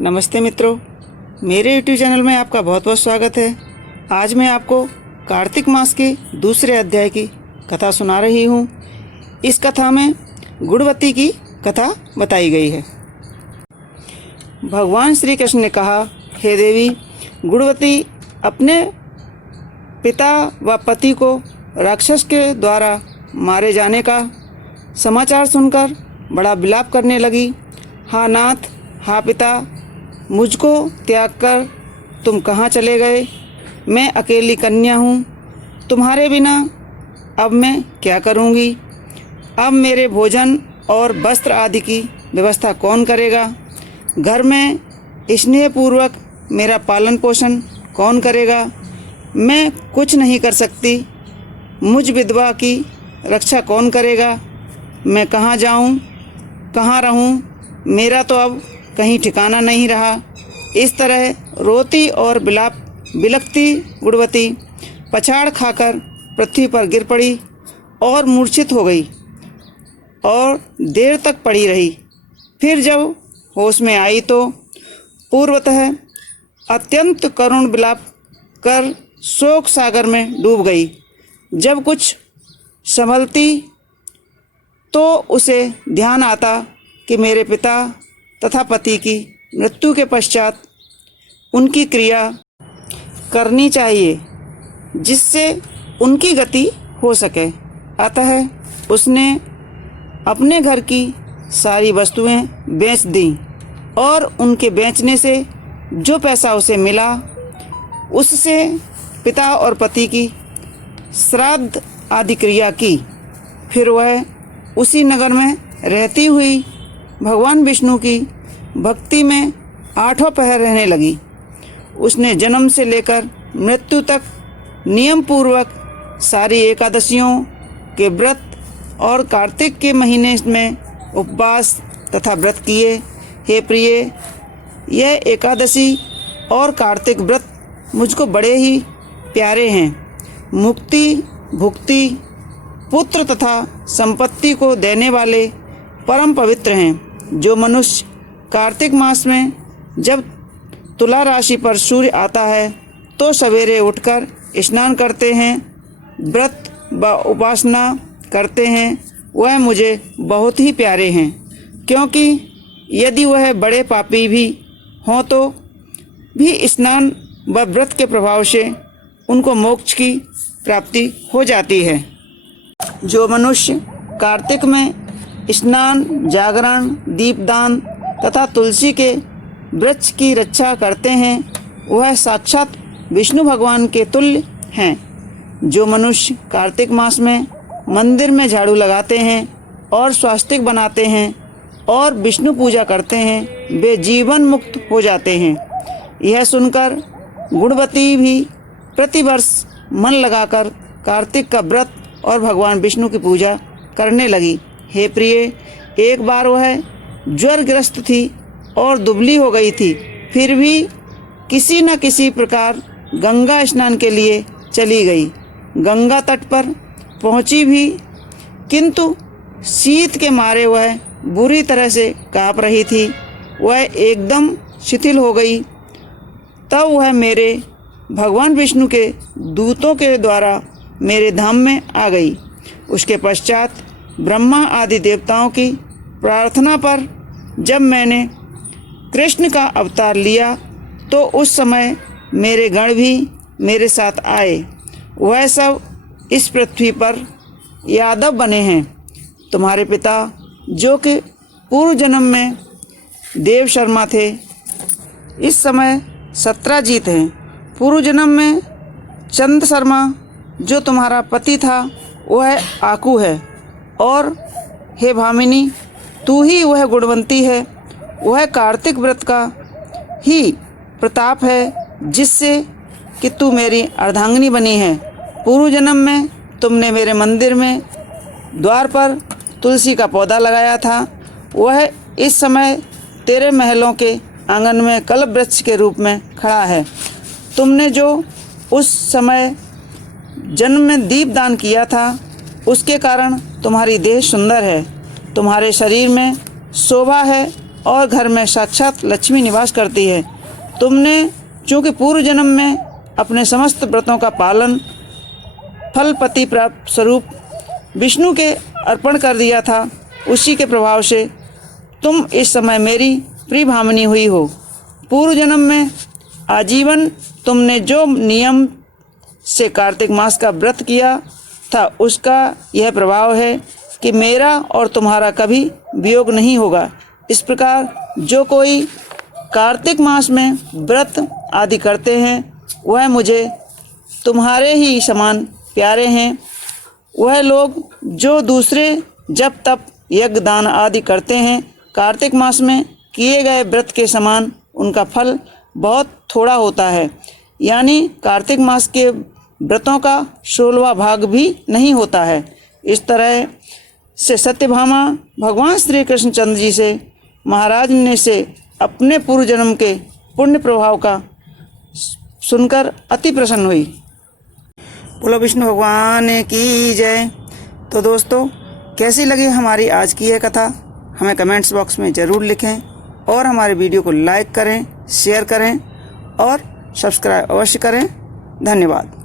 नमस्ते मित्रों, मेरे YouTube चैनल में आपका बहुत बहुत स्वागत है। आज मैं आपको कार्तिक मास के दूसरे अध्याय की कथा सुना रही हूँ। इस कथा में गुणवती की कथा बताई गई है। भगवान श्री कृष्ण ने कहा, हे देवी, गुणवती अपने पिता व पति को राक्षस के द्वारा मारे जाने का समाचार सुनकर बड़ा विलाप करने लगी। हा नाथ, हा पिता, मुझको त्याग कर तुम कहाँ चले गए? मैं अकेली कन्या हूँ, तुम्हारे बिना अब मैं क्या करूँगी? अब मेरे भोजन और वस्त्र आदि की व्यवस्था कौन करेगा? घर में स्नेहपूर्वक मेरा पालन पोषण कौन करेगा? मैं कुछ नहीं कर सकती। मुझ विधवा की रक्षा कौन करेगा? मैं कहाँ जाऊँ, कहाँ रहूँ? मेरा तो अब कहीं ठिकाना नहीं रहा। इस तरह रोती और बिलखती गुणवती पछाड़ खाकर पृथ्वी पर गिर पड़ी और मूर्छित हो गई और देर तक पड़ी रही। फिर जब होश में आई तो पूर्वतः अत्यंत करुण विलाप कर शोक सागर में डूब गई। जब कुछ संभलती तो उसे ध्यान आता कि मेरे पिता तथा पति की मृत्यु के पश्चात उनकी क्रिया करनी चाहिए जिससे उनकी गति हो सके। अतः उसने अपने घर की सारी वस्तुएं बेच दीं और उनके बेचने से जो पैसा उसे मिला उससे पिता और पति की श्राद्ध आदि क्रिया की। फिर वह उसी नगर में रहती हुई भगवान विष्णु की भक्ति में आठों पहर रहने लगी। उसने जन्म से लेकर मृत्यु तक नियम पूर्वक सारी एकादशियों के व्रत और कार्तिक के महीने में उपवास तथा व्रत किए। हे प्रिय, यह एकादशी और कार्तिक व्रत मुझको बड़े ही प्यारे हैं। मुक्ति, भुक्ति, पुत्र तथा संपत्ति को देने वाले परम पवित्र हैं। जो मनुष्य कार्तिक मास में जब तुला राशि पर सूर्य आता है तो सवेरे उठकर स्नान करते हैं, व्रत व उपासना करते हैं, वह मुझे बहुत ही प्यारे हैं। क्योंकि यदि वह बड़े पापी भी हों तो भी स्नान व व्रत के प्रभाव से उनको मोक्ष की प्राप्ति हो जाती है। जो मनुष्य कार्तिक में स्नान, जागरण, दीपदान तथा तुलसी के वृक्ष की रक्षा करते हैं, वह साक्षात विष्णु भगवान के तुल्य हैं। जो मनुष्य कार्तिक मास में मंदिर में झाड़ू लगाते हैं और स्वास्तिक बनाते हैं और विष्णु पूजा करते हैं, वे जीवन मुक्त हो जाते हैं। यह सुनकर गुणवती भी प्रतिवर्ष मन लगाकर कार्तिक का व्रत और भगवान विष्णु की पूजा करने लगी। हे प्रिय, एक बार वह ज्वरग्रस्त थी और दुबली हो गई थी, फिर भी किसी न किसी प्रकार गंगा स्नान के लिए चली गई। गंगा तट पर पहुंची भी, किंतु शीत के मारे वह बुरी तरह से काँप रही थी। वह एकदम शिथिल हो गई। तब वह मेरे भगवान विष्णु के दूतों के द्वारा मेरे धाम में आ गई। उसके पश्चात ब्रह्मा आदि देवताओं की प्रार्थना पर जब मैंने कृष्ण का अवतार लिया तो उस समय मेरे गण भी मेरे साथ आए। वह सब इस पृथ्वी पर यादव बने हैं। तुम्हारे पिता, जो कि पूर्व जन्म में देव शर्मा थे, इस समय सत्राजीत हैं। पूर्व जन्म में चंद शर्मा, जो तुम्हारा पति था, वह आकू है। और हे भामिनी, तू ही वह गुणवंती है। वह कार्तिक व्रत का ही प्रताप है जिससे कि तू मेरी अर्धांगिनी बनी है। पूर्व जन्म में तुमने मेरे मंदिर में द्वार पर तुलसी का पौधा लगाया था। वह इस समय तेरे महलों के आंगन में कल्प वृक्ष के रूप में खड़ा है। तुमने जो उस समय जन्म में दीप दान किया था, उसके कारण तुम्हारी देह सुंदर है। तुम्हारे शरीर में शोभा है और घर में साक्षात लक्ष्मी निवास करती है। तुमने चूँकि पूर्व जन्म में अपने समस्त व्रतों का पालन फल पति प्राप्त स्वरूप विष्णु के अर्पण कर दिया था, उसी के प्रभाव से तुम इस समय मेरी प्रिय भामिनी हुई हो। पूर्व जन्म में आजीवन तुमने जो नियम से कार्तिक मास का व्रत किया था, उसका यह प्रभाव है कि मेरा और तुम्हारा कभी वियोग नहीं होगा। इस प्रकार जो कोई कार्तिक मास में व्रत आदि करते हैं, वह मुझे तुम्हारे ही समान प्यारे हैं। वह लोग जो दूसरे जप तप यज्ञ दान आदि करते हैं, कार्तिक मास में किए गए व्रत के समान उनका फल बहुत थोड़ा होता है, यानी कार्तिक मास के व्रतों का 16वां भाग भी नहीं होता है। इस तरह से सत्यभामा भगवान श्री कृष्णचंद्र जी से महाराज ने से अपने पूर्व जन्म के पुण्य प्रभाव का सुनकर अति प्रसन्न हुई। बोलो विष्णु भगवान की जय। तो दोस्तों, कैसी लगी हमारी आज की यह कथा, हमें कमेंट्स बॉक्स में ज़रूर लिखें और हमारे वीडियो को लाइक करें, शेयर करें और सब्सक्राइब अवश्य करें। धन्यवाद।